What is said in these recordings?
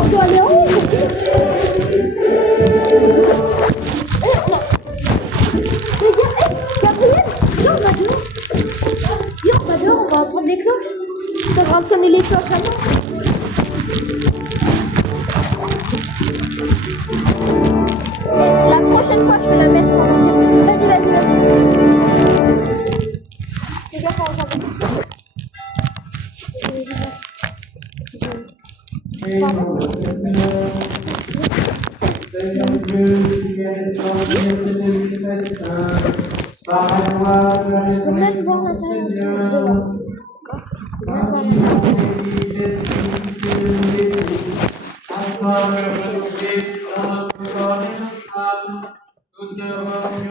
on doit aller en haut. Mais Gabriel, viens, on va dehors. Viens, on va dehors, on va entendre les cloches. Ça va sonner les cloches là-bas. La prochaine fois, je fais la messe sans mentir. Vas-y. Fais gaffe, on va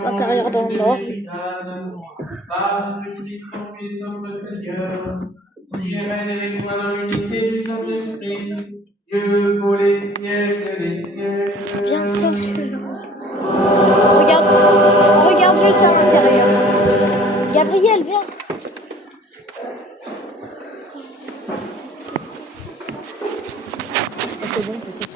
l'intérieur dans le nord. Bien sûr. Regarde juste à l'intérieur. Gabriel, viens. C'est bon, je sais.